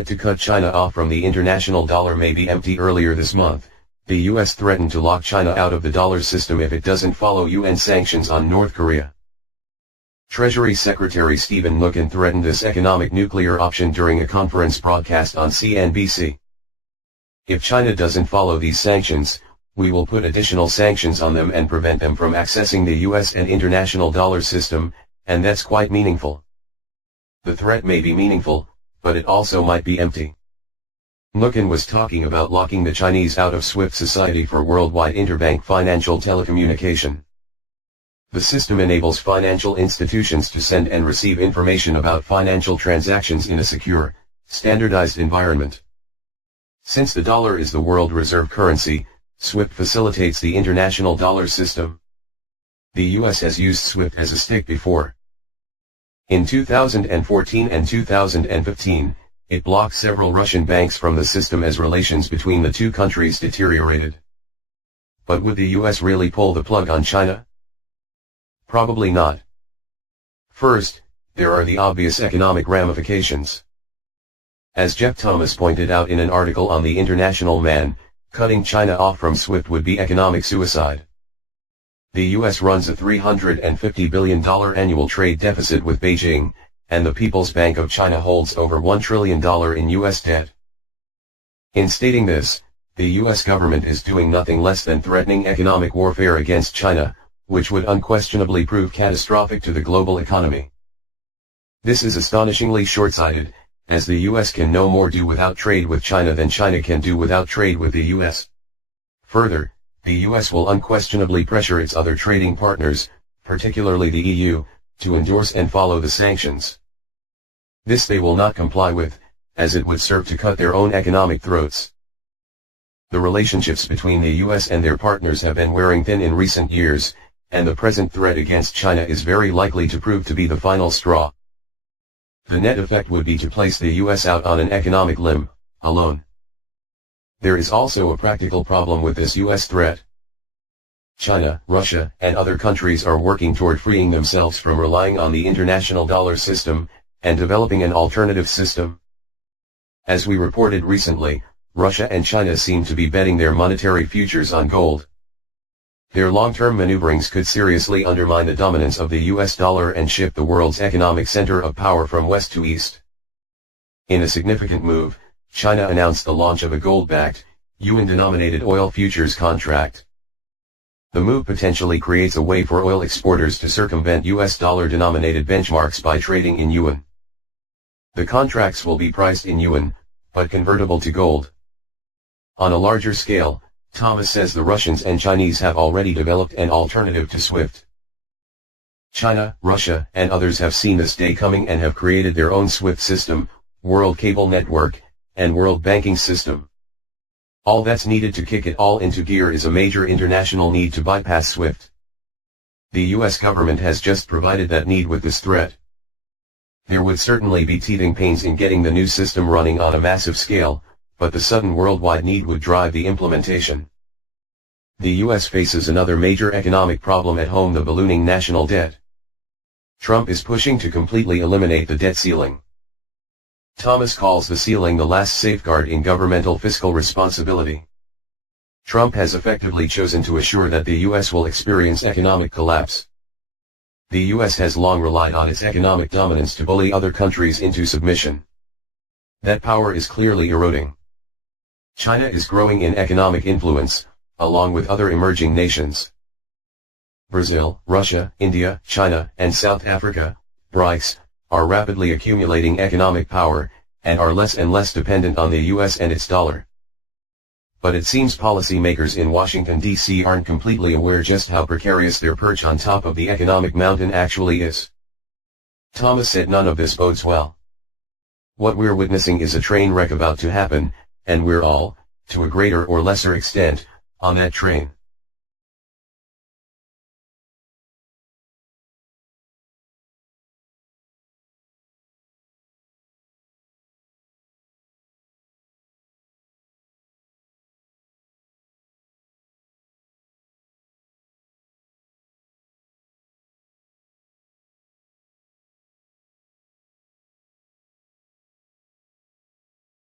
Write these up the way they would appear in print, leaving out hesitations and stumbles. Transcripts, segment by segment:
threat to cut China off from the international dollar may be empty. Earlier this month, the US threatened to lock China out of the dollar system if it doesn't follow UN sanctions on North Korea. Treasury Secretary Stephen Mnuchin threatened this economic nuclear option during a conference broadcast on CNBC. If China doesn't follow these sanctions, we will put additional sanctions on them and prevent them from accessing the US and international dollar system, and that's quite meaningful. The threat may be meaningful, but it also might be empty. Mnuchin was talking about locking the Chinese out of SWIFT, Society for Worldwide Interbank Financial Telecommunication. The system enables financial institutions to send and receive information about financial transactions in a secure, standardized environment. Since the dollar is the world reserve currency, SWIFT facilitates the international dollar system. The US has used SWIFT as a stick before. In 2014 and 2015, it blocked several Russian banks from the system as relations between the two countries deteriorated. But would the US really pull the plug on China? Probably not. First, there are the obvious economic ramifications. As Jeff Thomas pointed out in an article on The International Man, cutting China off from SWIFT would be economic suicide. The US runs a $350 billion annual trade deficit with Beijing, and the People's Bank of China holds over $1 trillion in US debt. In stating this, the US government is doing nothing less than threatening economic warfare against China, which would unquestionably prove catastrophic to the global economy. This is astonishingly short-sighted, as the US can no more do without trade with China than China can do without trade with the US. Further, the US will unquestionably pressure its other trading partners, particularly the EU, to endorse and follow the sanctions. This they will not comply with, as it would serve to cut their own economic throats. The relationships between the US and their partners have been wearing thin in recent years, and the present threat against China is very likely to prove to be the final straw. The net effect would be to place the US out on an economic limb, alone. There is also a practical problem with this US threat. China, Russia, and other countries are working toward freeing themselves from relying on the international dollar system, and developing an alternative system. As we reported recently, Russia and China seem to be betting their monetary futures on gold. Their long-term maneuverings could seriously undermine the dominance of the US dollar and shift the world's economic center of power from west to east. In a significant move, China announced the launch of a gold-backed, yuan-denominated oil futures contract. The move potentially creates a way for oil exporters to circumvent US dollar-denominated benchmarks by trading in yuan. The contracts will be priced in yuan, but convertible to gold. On a larger scale, Thomas says the Russians and Chinese have already developed an alternative to SWIFT. China, Russia, and others have seen this day coming and have created their own SWIFT system, World Cable Network, and World Banking System. All that's needed to kick it all into gear is a major international need to bypass SWIFT. The US government has just provided that need with this threat. There would certainly be teething pains in getting the new system running on a massive scale, but the sudden worldwide need would drive the implementation. The US faces another major economic problem at home: the ballooning national debt. Trump is pushing to completely eliminate the debt ceiling. Thomas calls the ceiling the last safeguard in governmental fiscal responsibility. Trump has effectively chosen to assure that the US will experience economic collapse. The US has long relied on its economic dominance to bully other countries into submission. That power is clearly eroding. China is growing in economic influence, along with other emerging nations. Brazil, Russia, India, China, and South Africa, BRICS, are rapidly accumulating economic power, and are less and less dependent on the US and its dollar. But it seems policymakers in Washington, D.C. aren't completely aware just how precarious their perch on top of the economic mountain actually is. Thomas said none of this bodes well. What we're witnessing is a train wreck about to happen, and we're all, to a greater or lesser extent, on that train.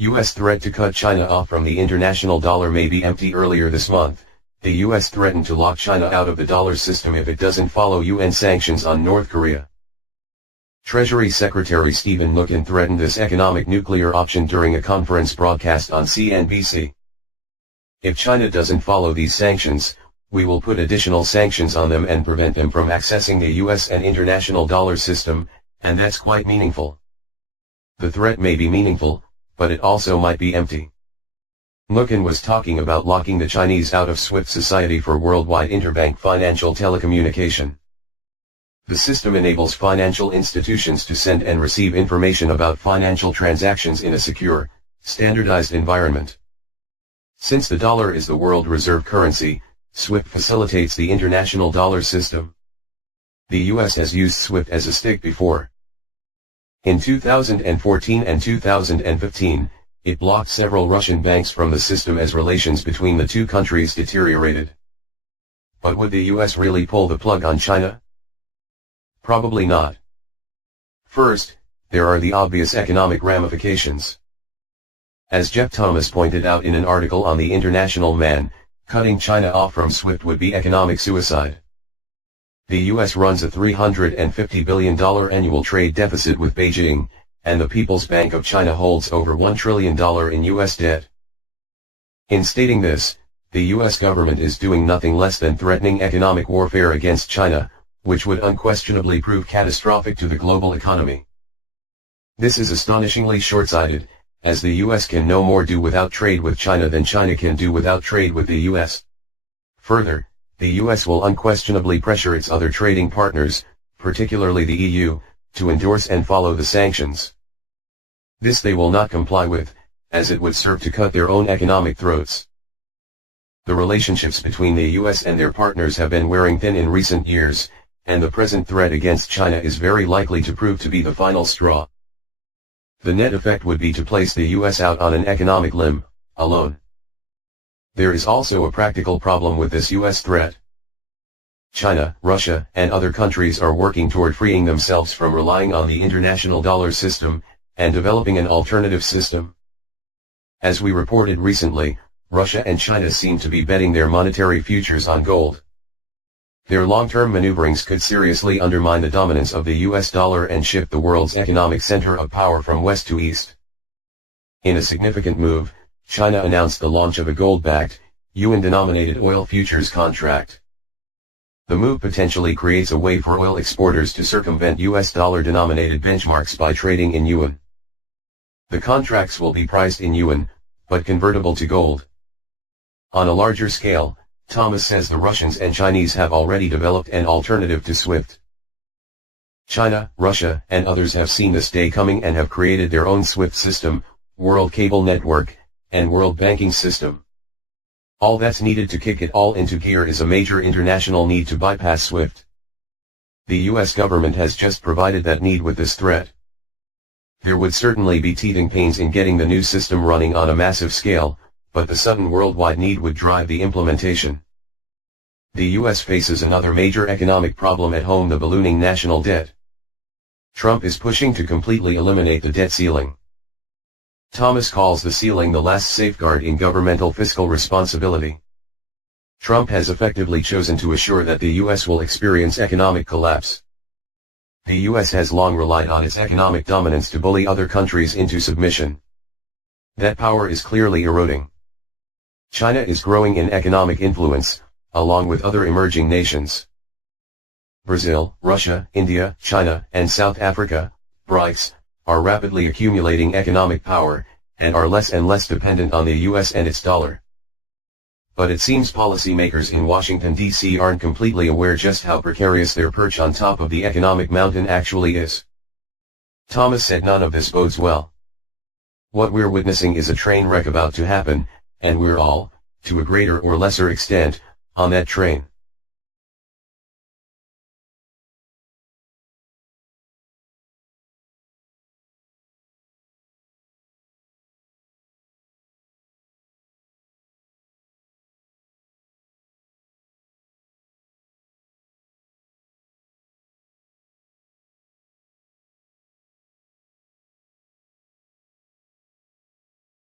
US threat to cut China off from the international dollar may be empty. Earlier this month, the US threatened to lock China out of the dollar system if it doesn't follow UN sanctions on North Korea. Treasury Secretary Stephen Mnuchin threatened this economic nuclear option during a conference broadcast on CNBC. If China doesn't follow these sanctions, we will put additional sanctions on them and prevent them from accessing the US and international dollar system, and that's quite meaningful. The threat may be meaningful, but it also might be empty. Mnuchin was talking about locking the Chinese out of SWIFT Society for Worldwide Interbank Financial Telecommunication. The system enables financial institutions to send and receive information about financial transactions in a secure, standardized environment. Since the dollar is the world reserve currency, SWIFT facilitates the international dollar system. The US has used SWIFT as a stick before. In 2014 and 2015, it blocked several Russian banks from the system as relations between the two countries deteriorated. But would the US really pull the plug on China? Probably not. First, there are the obvious economic ramifications. As Jeff Thomas pointed out in an article on The International Man, cutting China off from SWIFT would be economic suicide. The US runs a $350 billion annual trade deficit with Beijing, and the People's Bank of China holds over $1 trillion in US debt. In stating this, the US government is doing nothing less than threatening economic warfare against China, which would unquestionably prove catastrophic to the global economy. This is astonishingly short-sighted, as the US can no more do without trade with China than China can do without trade with the US. Further, the US will unquestionably pressure its other trading partners, particularly the EU, to endorse and follow the sanctions. This they will not comply with, as it would serve to cut their own economic throats. The relationships between the US and their partners have been wearing thin in recent years, and the present threat against China is very likely to prove to be the final straw. The net effect would be to place the US out on an economic limb, alone. There is also a practical problem with this US threat. China, Russia, and other countries are working toward freeing themselves from relying on the international dollar system, and developing an alternative system. As we reported recently, Russia and China seem to be betting their monetary futures on gold. Their long-term maneuverings could seriously undermine the dominance of the US dollar and shift the world's economic center of power from west to east. In a significant move, China announced the launch of a gold-backed, yuan-denominated oil futures contract. The move potentially creates a way for oil exporters to circumvent US dollar-denominated benchmarks by trading in yuan. The contracts will be priced in yuan, but convertible to gold. On a larger scale, Thomas says the Russians and Chinese have already developed an alternative to SWIFT. China, Russia, and others have seen this day coming and have created their own SWIFT system, World Cable Network, and World Banking System. All that's needed to kick it all into gear is a major international need to bypass SWIFT. The US government has just provided that need with this threat. There would certainly be teething pains in getting the new system running on a massive scale, but the sudden worldwide need would drive the implementation. The US faces another major economic problem at home: the ballooning national debt. Trump is pushing to completely eliminate the debt ceiling. Thomas calls the ceiling the last safeguard in governmental fiscal responsibility. Trump has effectively chosen to assure that the US will experience economic collapse. The US has long relied on its economic dominance to bully other countries into submission. That power is clearly eroding. China is growing in economic influence, along with other emerging nations. Brazil, Russia, India, China, and South Africa, BRICS, are rapidly accumulating economic power, and are less and less dependent on the US and its dollar. But it seems policymakers in Washington, D.C. aren't completely aware just how precarious their perch on top of the economic mountain actually is. Thomas said none of this bodes well. What we're witnessing is a train wreck about to happen, and we're all, to a greater or lesser extent, on that train.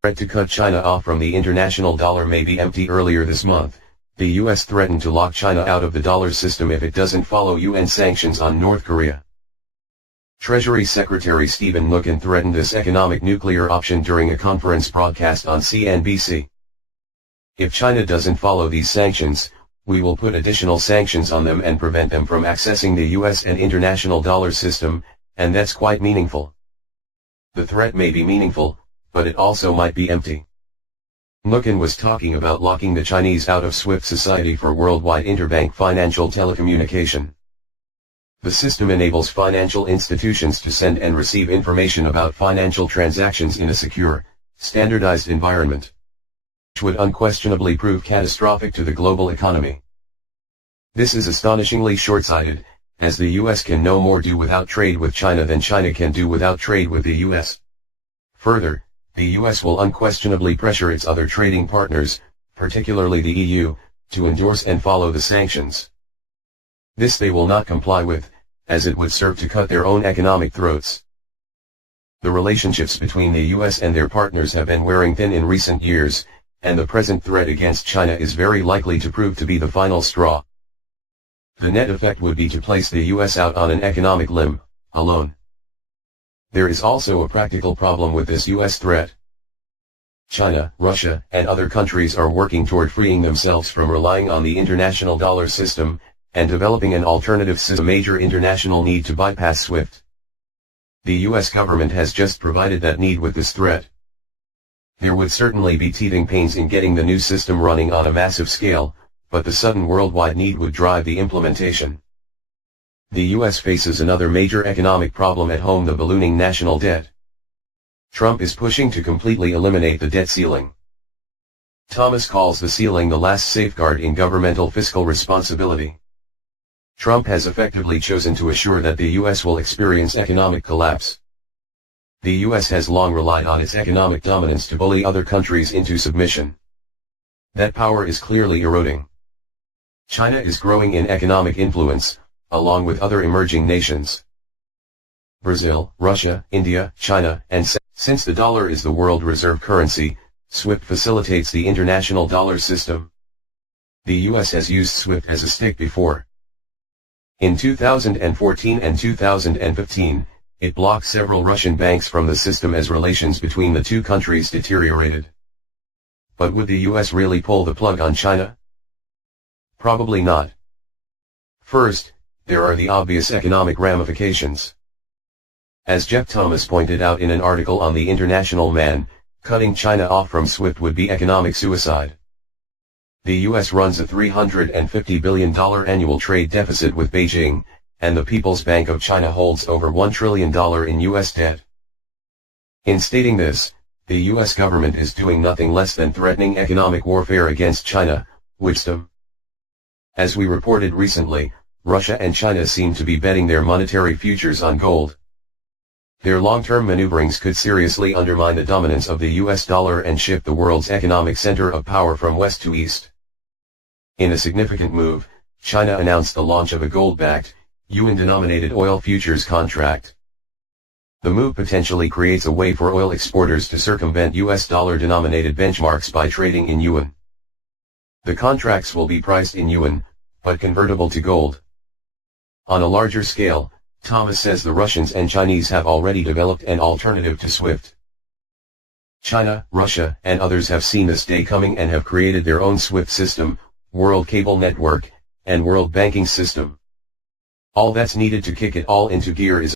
Threat to cut China off from the international dollar may be empty. Earlier this month, the US threatened to lock China out of the dollar system if it doesn't follow UN sanctions on North Korea. Treasury Secretary Stephen Mnuchin threatened this economic nuclear option during a conference broadcast on CNBC. If China doesn't follow these sanctions, we will put additional sanctions on them and prevent them from accessing the US and international dollar system, and that's quite meaningful. The threat may be meaningful, but it also might be empty. Mnuchin was talking about locking the Chinese out of SWIFT, Society for Worldwide Interbank Financial Telecommunication. The system enables financial institutions to send and receive information about financial transactions in a secure, standardized environment, which would unquestionably prove catastrophic to the global economy. This is astonishingly short-sighted, as the US can no more do without trade with China than China can do without trade with the US. Further, the US will unquestionably pressure its other trading partners, particularly the EU, to endorse and follow the sanctions. This they will not comply with, as it would serve to cut their own economic throats. The relationships between the US and their partners have been wearing thin in recent years, and the present threat against China is very likely to prove to be the final straw. The net effect would be to place the US out on an economic limb, alone. There is also a practical problem with this US threat. China, Russia, and other countries are working toward freeing themselves from relying on the international dollar system, and developing an alternative system. A major international need to bypass SWIFT. The US government has just provided that need with this threat. There would certainly be teething pains in getting the new system running on a massive scale, but the sudden worldwide need would drive the implementation. The US faces another major economic problem at home: the ballooning national debt. Trump is pushing to completely eliminate the debt ceiling. Thomas calls the ceiling the last safeguard in governmental fiscal responsibility. Trump has effectively chosen to assure that the US will experience economic collapse. The US has long relied on its economic dominance to bully other countries into submission. That power is clearly eroding. China is growing in economic influence, along with other emerging nations. Brazil, Russia, India, China, and since the dollar is the world reserve currency, SWIFT facilitates the international dollar system. The US has used SWIFT as a stick before. In 2014 and 2015, it blocked several Russian banks from the system as relations between the two countries deteriorated. But would the US really pull the plug on China? Probably not. First, there are the obvious economic ramifications. As Jeff Thomas pointed out in an article on The International Man, cutting China off from SWIFT would be economic suicide. The US runs a $350 billion annual trade deficit with Beijing, and the People's Bank of China holds over $1 trillion in US debt. In stating this, the US government is doing nothing less than threatening economic warfare against China, which as we reported recently, Russia and China seem to be betting their monetary futures on gold. Their long-term maneuverings could seriously undermine the dominance of the US dollar and shift the world's economic center of power from west to east. In a significant move, China announced the launch of a gold-backed, yuan-denominated oil futures contract. The move potentially creates a way for oil exporters to circumvent US dollar-denominated benchmarks by trading in yuan. The contracts will be priced in yuan, but convertible to gold. On a larger scale, Thomas says the Russians and Chinese have already developed an alternative to SWIFT. China, Russia, and others have seen this day coming and have created their own SWIFT system, World Cable Network, and World Banking System. All that's needed to kick it all into gear is